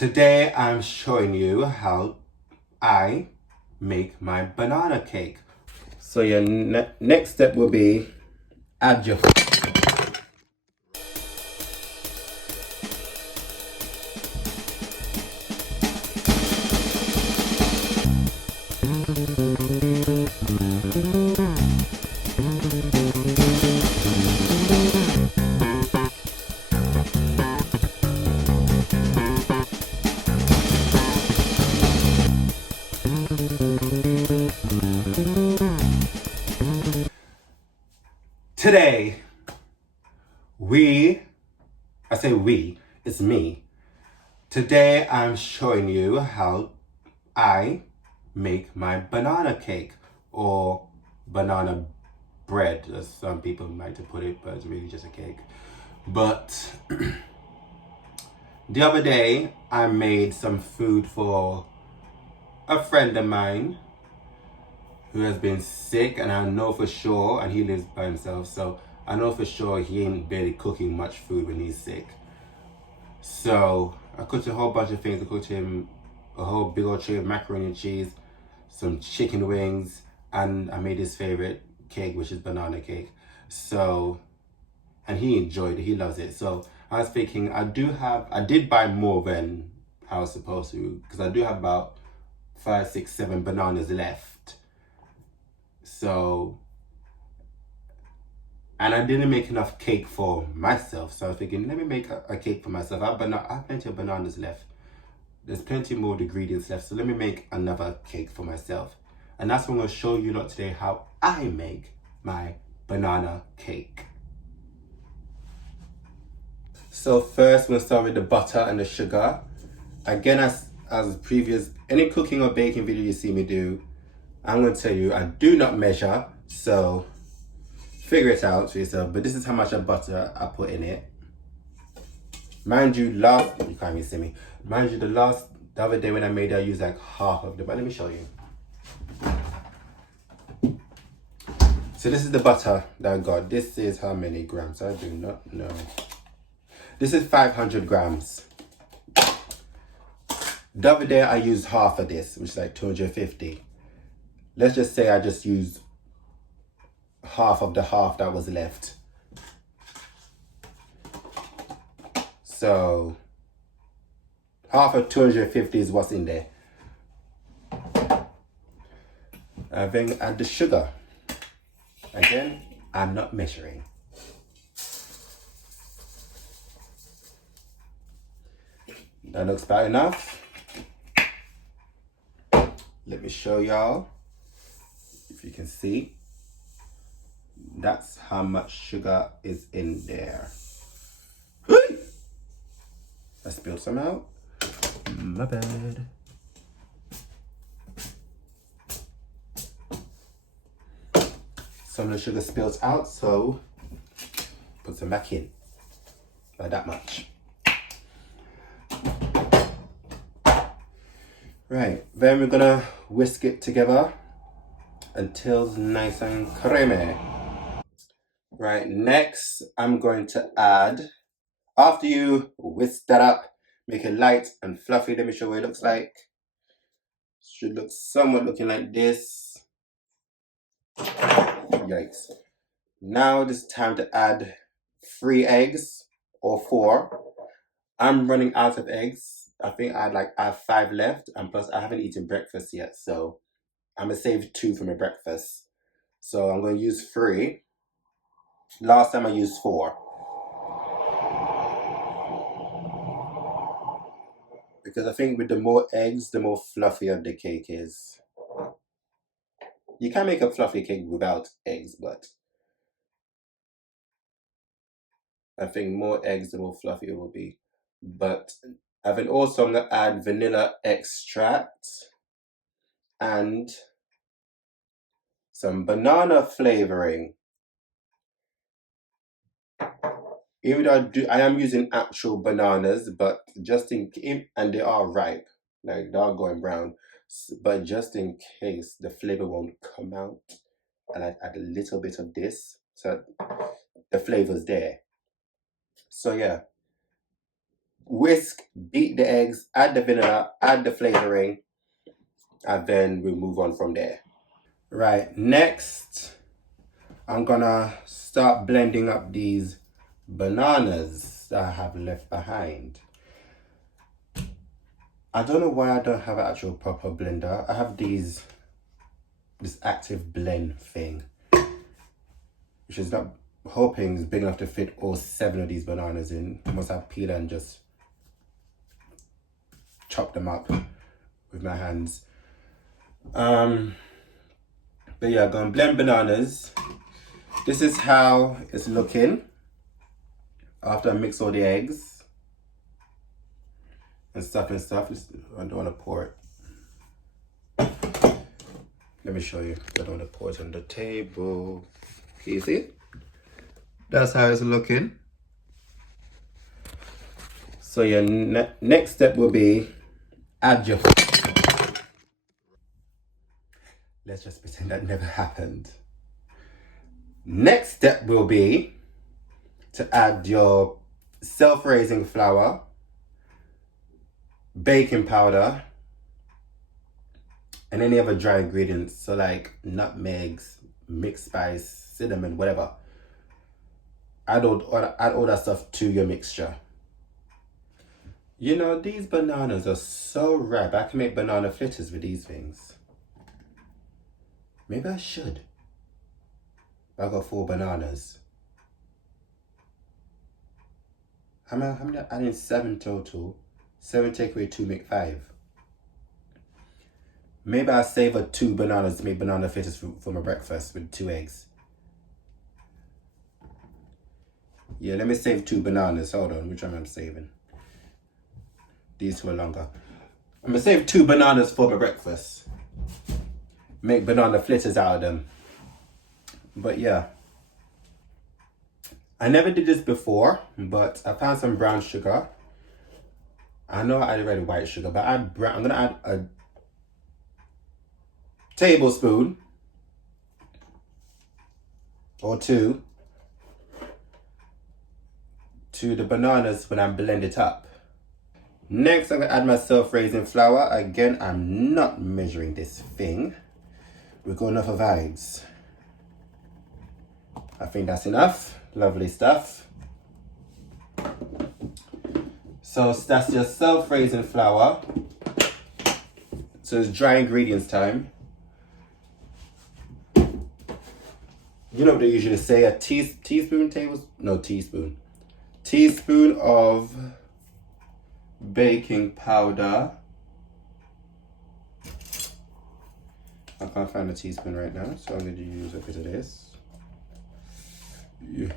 Today I'm showing you how I make my banana cake. So your next step will be add your Today I say we, it's me. Today I'm showing you how I make my banana cake or banana bread, as some people might have put it, but it's really just a cake. But the other day I made some food for a friend of mine who has been sick, and I know for sure, and he lives by himself, so I know for sure he ain't barely cooking much food when he's sick. So I cooked a whole bunch of things. I cooked him a whole big old tray of macaroni and cheese, some chicken wings, and I made his favorite cake, which is banana cake. So, and he enjoyed it, he loves it. So I was thinking, I did buy more than I was supposed to, because I do have about 5, 6, 7 bananas left. So, and I didn't make enough cake for myself. So I was thinking, let me make a cake for myself. I have plenty of bananas left. There's plenty more ingredients left. So let me make another cake for myself. And that's what I'm going to show you lot today, how I make my banana cake. So first, we'll start with the butter and the sugar. Again, as previous, any cooking or baking video you see me do, I'm going to tell you, I do not measure, so figure it out for yourself. But this is how much of butter I put in it. Mind you, you can't even see me. Mind you, the other day when I made it, I used like half of the, but let me show you. So this is the butter that I got. This is how many grams? I do not know. This is 500 grams. The other day I used half of this, which is like 250. Let's just say I just used half of the half that was left. So half of 250 is what's in there. And then add the sugar. Again, I'm not measuring. That looks about enough. Let me show y'all, if you can see. That's how much sugar is in there. I spilled some out. My bad. Some of the sugar spills out, so put some back in. By that much. Right, then we're gonna whisk it together until it's nice and creamy. Right, next I'm going to add, after you whisk that up, make it light and fluffy. Let me show you what it looks like. Should look somewhat looking like this. Yikes. Now it's time to add 3 eggs or 4. I'm running out of eggs. I think I have 5 left, and plus I haven't eaten breakfast yet, so I'm gonna save 2 for my breakfast. So I'm gonna use 3. Last time I used 4. Because I think with the more eggs, the more fluffier the cake is. You can make a fluffy cake without eggs, but I think more eggs, the more fluffy it will be. But I think also I'm gonna add vanilla extract and some banana flavoring. Even though I am using actual bananas, but just in case, and they are ripe, like they are going brown, but just in case the flavor won't come out, and I add a little bit of this, so the flavor's there. So yeah, whisk, beat the eggs, add the vanilla, add the flavoring, and then we move on from there. Right, next, I'm gonna start blending up these bananas that I have left behind. I don't know why I don't have an actual proper blender. I have this active blend thing, which is not hoping is big enough to fit all 7 of these bananas in. I must have peeled and just chop them up with my hands. But yeah, I'm gonna blend bananas. This is how it's looking after I mix all the eggs and stuff. I don't want to pour it. Let me show you. I don't want to pour it on the table. Can you see? That's how it's looking. So your next step will be add your... Let's just pretend that never happened. Next step will be to add your self-raising flour, baking powder, and any other dry ingredients. So like nutmegs, mixed spice, cinnamon, whatever. Add all that stuff to your mixture. You know, these bananas are so ripe. I can make banana fritters with these things. Maybe I should. I got 4 bananas. How many? Adding 7 total. 7 take away 2 make 5. Maybe I'll save 2 bananas to make banana fritters for my breakfast with 2 eggs. Yeah, let me save 2 bananas. Hold on, which one am I saving? These 2 are longer. I'm gonna save 2 bananas for my breakfast. Make banana fritters out of them. But yeah, I never did this before, but I found some brown sugar. I know I added white sugar, but I'm gonna add a tablespoon or 2 to the bananas when I blend it up. Next, I'm gonna add my self-raising flour. Again, I'm not measuring this thing. We're going off of vibes. I think that's enough. Lovely stuff. So that's your self-raising flour. So it's dry ingredients time. You know what they usually say, a teaspoon of baking powder. I can't find a teaspoon right now, so I'm going to use a bit of this. Yeah.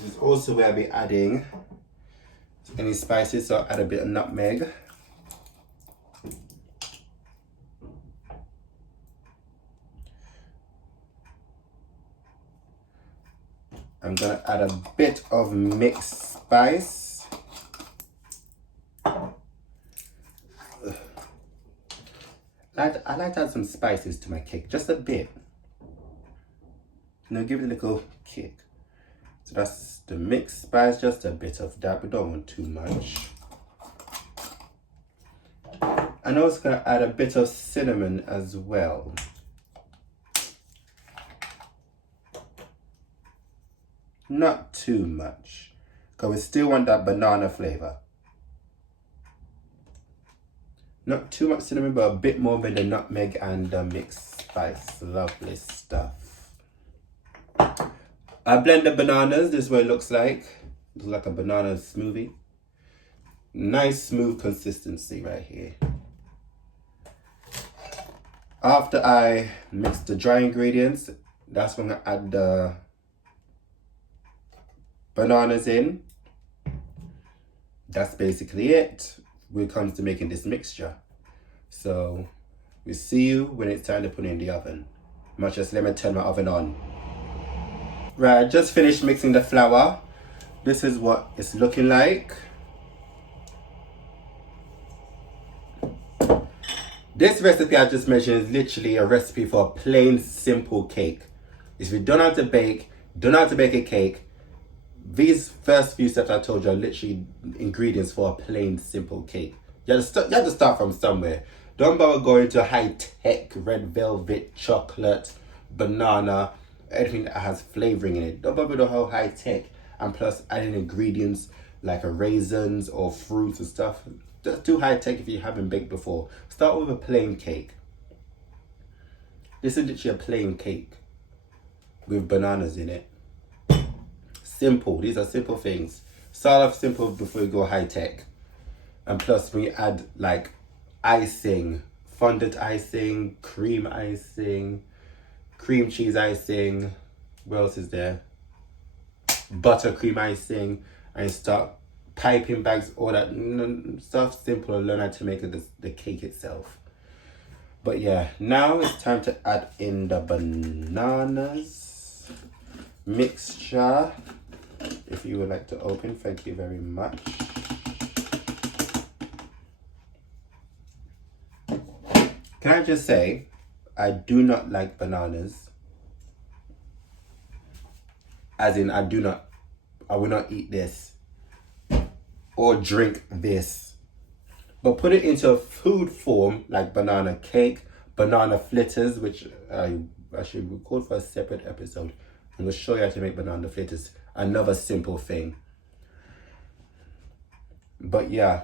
This is also where I'll be adding any spices, so I'll add a bit of nutmeg. I'm gonna add a bit of mixed spice. I like to add some spices to my cake, just a bit. You know, give it a little kick. So that's the mixed spice, just a bit of that. We don't want too much. And I'm also gonna add a bit of cinnamon as well. Not too much, because we still want that banana flavor. Not too much cinnamon, but a bit more than the nutmeg and the mixed spice. Lovely stuff. I blend the bananas. This is what it looks like. It looks like a banana smoothie. Nice smooth consistency right here. After I mix the dry ingredients, that's when I add the bananas in. That's basically it when it comes to making this mixture. So we see you when it's time to put it in the oven. Let me turn my oven on. Right, I just finished mixing the flour. This is what it's looking like. This recipe I just mentioned is literally a recipe for a plain simple cake. If you don't know how to bake, don't know how to bake a cake, these first few steps I told you are literally ingredients for a plain simple cake. You have to start from somewhere. Don't bother going to high-tech red velvet, chocolate, banana, anything that has flavoring in it. Don't bother with the whole high-tech and plus adding ingredients like raisins or fruits and stuff. That's too high-tech if you haven't baked before. Start with a plain cake. This is literally a plain cake with bananas in it. Simple. These are simple things. Start off simple before you go high-tech. And plus when you add like icing, fondant icing, cream cheese icing, what else is there? Buttercream icing, and start piping bags, all that stuff, simple, and learn how to make the cake itself. But yeah, now it's time to add in the bananas mixture. If you would like to open, thank you very much. Can I just say, I do not like bananas. As in, I will not eat this or drink this. But put it into a food form like banana cake, banana fritters, which I should record for a separate episode. I'm going to show you how to make banana fritters. Another simple thing. But yeah,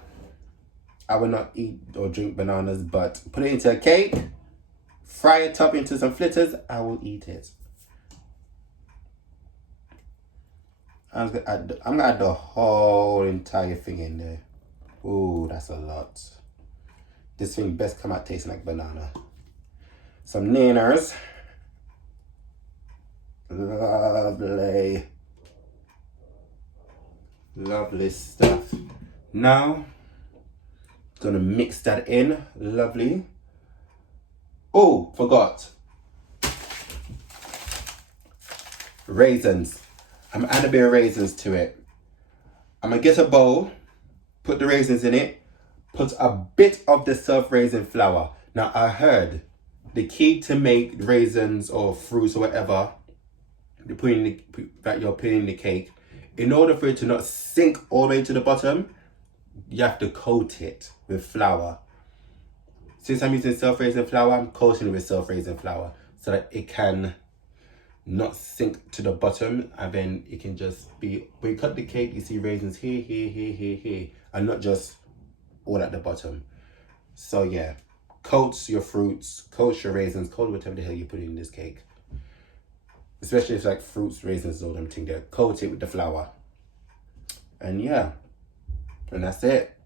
I will not eat or drink bananas, but put it into a cake, fry it up into some fritters, I will eat it. I'm gonna add the whole entire thing in there. Ooh, that's a lot. This thing best come out tasting like banana. Some nanners. Lovely. Lovely stuff. Now, gonna mix that in. Lovely. Oh, forgot. Raisins. I'm gonna add a bit of raisins to it. I'm gonna get a bowl, put the raisins in it, put a bit of the self-raisin flour. Now I heard the key to make raisins or fruits or whatever that you're putting in the cake, in order for it to not sink all the way to the bottom, you have to coat it with flour. Since I'm using self-raisin flour, I'm coating it with self-raisin flour so that it can not sink to the bottom, and then it can just be, when you cut the cake, you see raisins here, and not just all at the bottom. So yeah, coat your fruits, coat your raisins, coat whatever the hell you put in this cake. Especially if it's like fruits, raisins, all them things there. Coat it with the flour. And yeah, and that's it.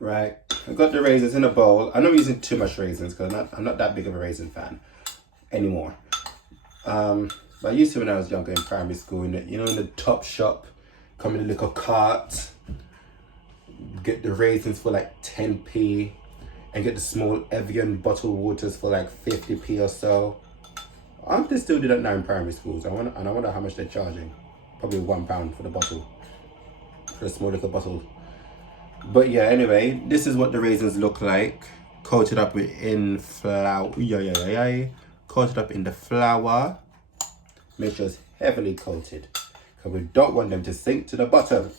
Right, I've got the raisins in a bowl. I'm not using too much raisins because I'm not that big of a raisin fan anymore. But I used to when I was younger in primary school, in the top shop, come in a little cart, get the raisins for like 10p, and get the small Evian bottled waters for like 50p or so. They still do that now in primary schools. I wonder how much they're charging. Probably £1 for the bottle, for a small little bottle. But yeah, anyway, this is what the raisins look like. Coated up in flour. Coated up in the flour. Make sure it's heavily coated, because we don't want them to sink to the bottom.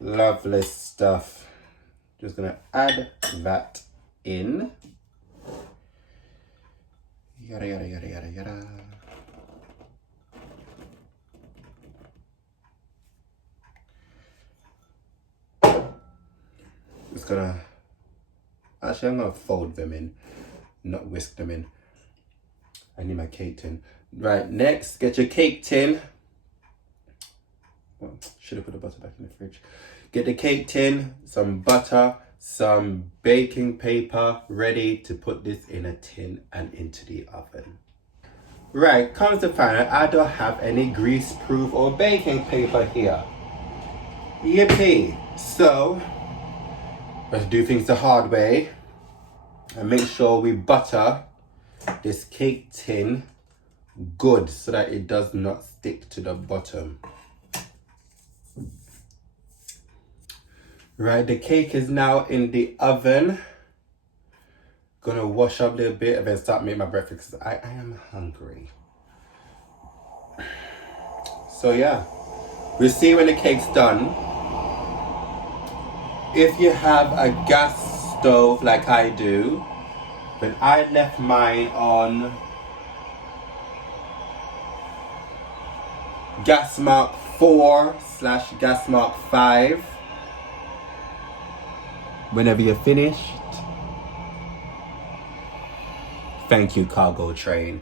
Lovely stuff. Just gonna add that in. Yada yada yada yada yada. Just gonna, actually I'm gonna fold them in, not whisk them in. I need my cake tin. Right, next, get your cake tin. Well, should have put the butter back in the fridge. Get the cake tin, some butter, some baking paper, ready to put this in a tin and into the oven. Right, comes to find out, I don't have any grease-proof or baking paper here. Yippee! So, let's do things the hard way and make sure we butter this cake tin good so that it does not stick to the bottom. Right, the cake is now in the oven. Gonna wash up a little bit and then start making my breakfast because I am hungry. So yeah, we'll see when the cake's done. If you have a gas stove like I do, when I left mine on gas mark 4/gas mark 5, whenever you're finished, thank you, cargo train.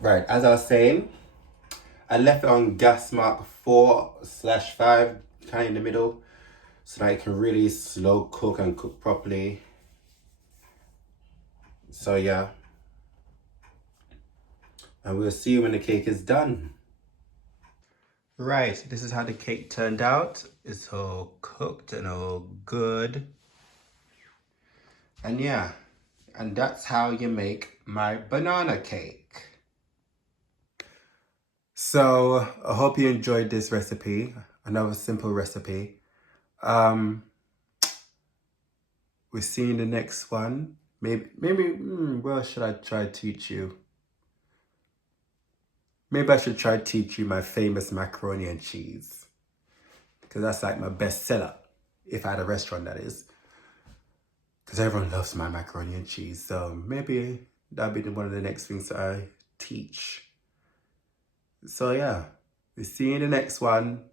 Right, as I was saying, I left it on gas mark 4/5, kind of in the middle, so that it can really slow cook and cook properly. So yeah, and we'll see when the cake is done. Right, this is how the cake turned out. It's all cooked and all good. And yeah, and that's how you make my banana cake. So I hope you enjoyed this recipe, another simple recipe. We'll see you in the next one. Well, should I try to teach you? Maybe I should try to teach you my famous macaroni and cheese. Because that's like my best seller. If I had a restaurant, that is. Because everyone loves my macaroni and cheese. So maybe that'll be one of the next things that I teach. So yeah, we'll see you in the next one.